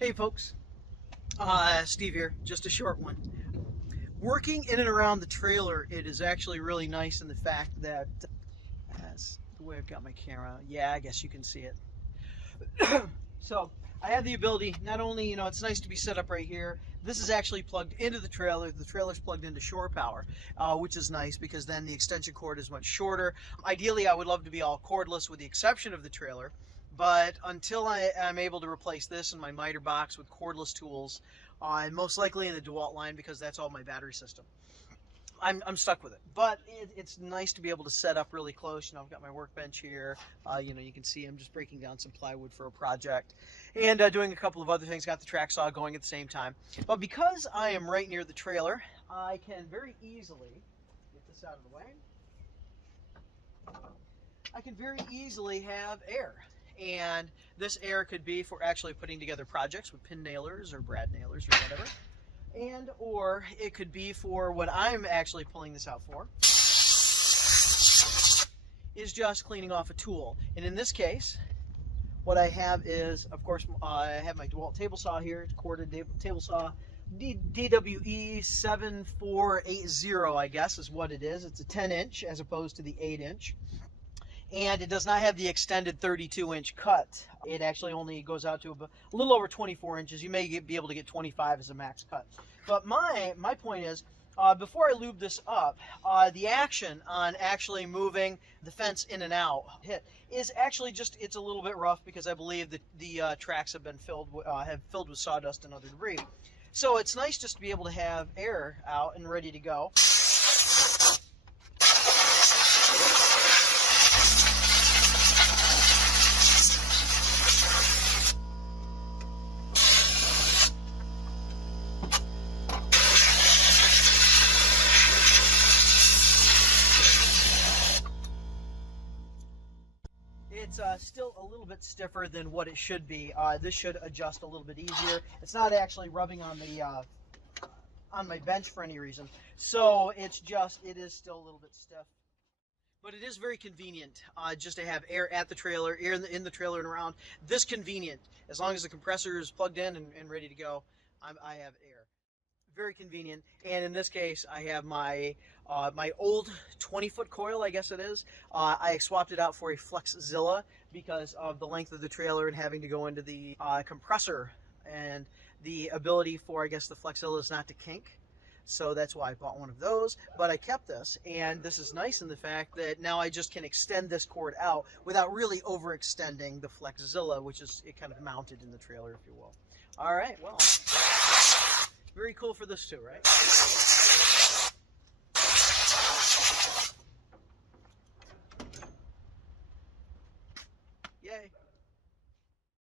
Hey folks, Steve here, just a short one. Working in and around the trailer, it is actually really nice in the fact that, that's the way I've got my camera, yeah, I guess you can see it. So I have the ability, not only, it's nice to be set up right here. This is actually plugged into the trailer's plugged into shore power, which is nice because then the extension cord is much shorter. Ideally, I would love to be all cordless with the exception of the trailer. But until I'm able to replace this in my miter box with cordless tools, and most likely in the DeWalt line because that's all my battery system, I'm stuck with it. But it's nice to be able to set up really close. I've got my workbench here. You can see I'm just breaking down some plywood for a project and doing a couple of other things. Got the track saw going at the same time. But because I am right near the trailer, I can very easily get this out of the way. I can very easily have air. And this air could be for actually putting together projects with pin nailers or brad nailers or whatever. And or it could be for what I'm actually pulling this out for, is just cleaning off a tool. And in this case, what I have is, of course, I have my DeWalt table saw here, corded table saw, DWE 7480, I guess is what it is. It's a 10-inch as opposed to the 8-inch. And it does not have the extended 32-inch cut. It actually only goes out to a little over 24 inches. You may be able to get 25 as a max cut. But my point is, before I lube this up, the action on actually moving the fence in and out is actually just, it's a little bit rough because I believe that the tracks have been filled with sawdust and other debris. So it's nice just to be able to have air out and ready to go. It's still a little bit stiffer than what it should be. This should adjust a little bit easier. It's not actually rubbing on the on my bench for any reason, so it is still a little bit stiff. But it is very convenient just to have air at the trailer, air in the trailer and around. This convenient, as long as the compressor is plugged in and ready to go, I have air. Very convenient. And in this case, I have my my old 20-foot coil, I guess it is. I swapped it out for a Flexzilla because of the length of the trailer and having to go into the compressor and the ability for, I guess, the Flexzillas not to kink. So that's why I bought one of those. But I kept this, and this is nice in the fact that now I just can extend this cord out without really overextending the Flexzilla, which is kind of mounted in the trailer, if you will. All right, well, very cool for this too, right? Yay.